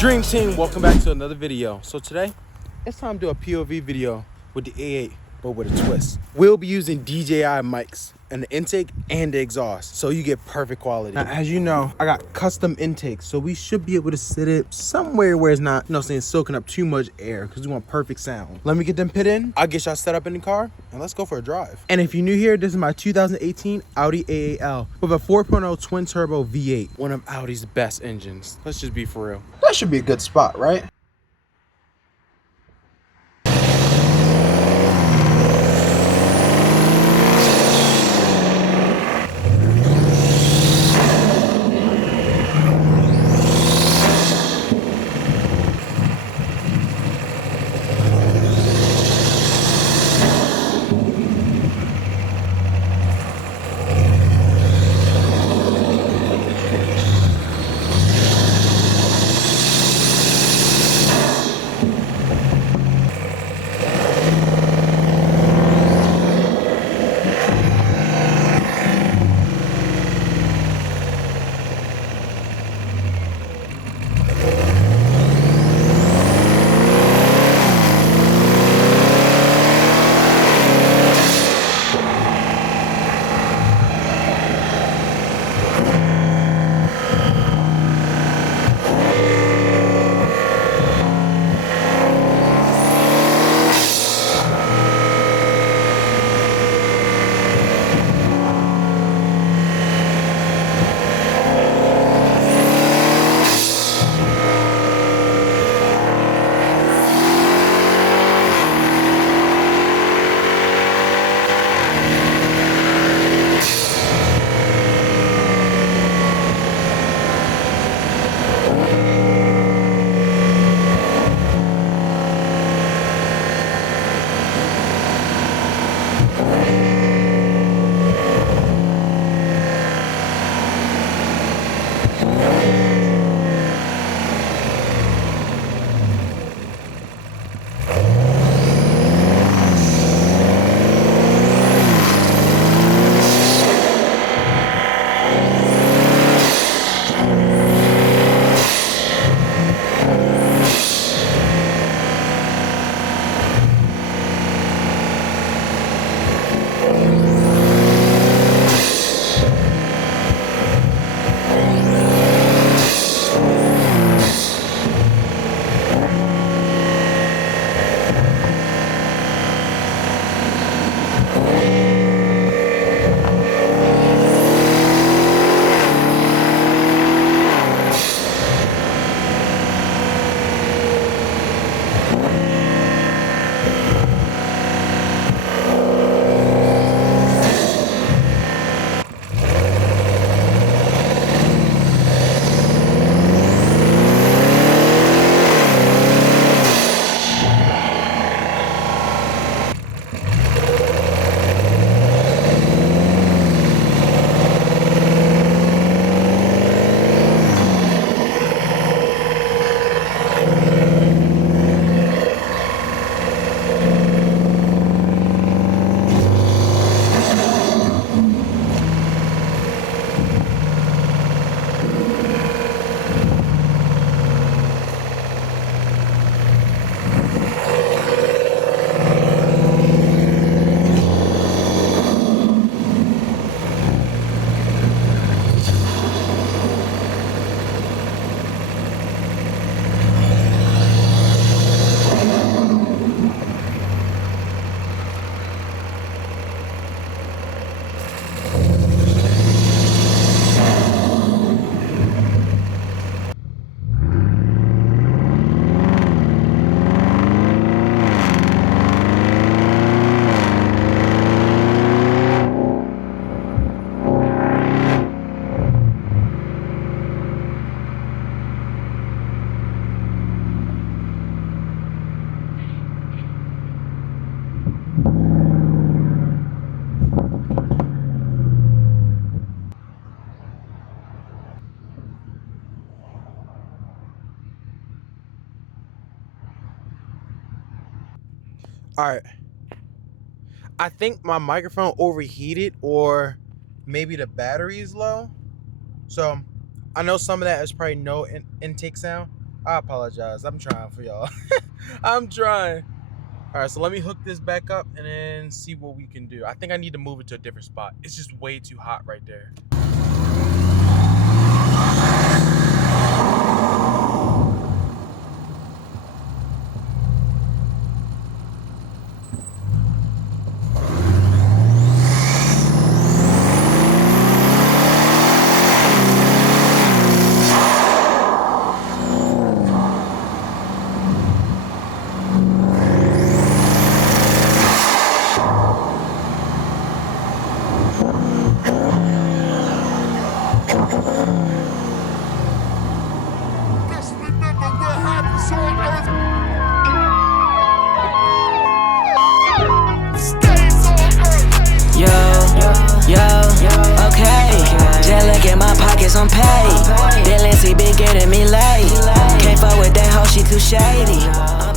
Dream Team, welcome back to another video. So today, it's time to do a POV video with the A8, but with a twist. We'll be using DJI mics and the intake and the exhaust, so you get perfect quality. Now, as you know, I got custom intakes, so we should be able to sit it somewhere where it's not, soaking up too much air, because we want perfect sound. Let me get them put in, I'll get y'all set up in the car, and let's go for a drive. And if you're new here, this is my 2018 Audi A8L with a 4.0 twin turbo V8, one of Audi's best engines. Let's just be for real. That should be a good spot, right? All right, I think my microphone overheated, or maybe the battery is low. So I know some of that is probably no intake sound, I apologize. I'm trying for y'all. I'm trying. All right, so let me hook this back up and then see what we can do. I think I need to move it to a different spot. It's just way too hot right there. I'm paid. Then Lindsay been getting me late. Can't fuck with that hoe, she too shady.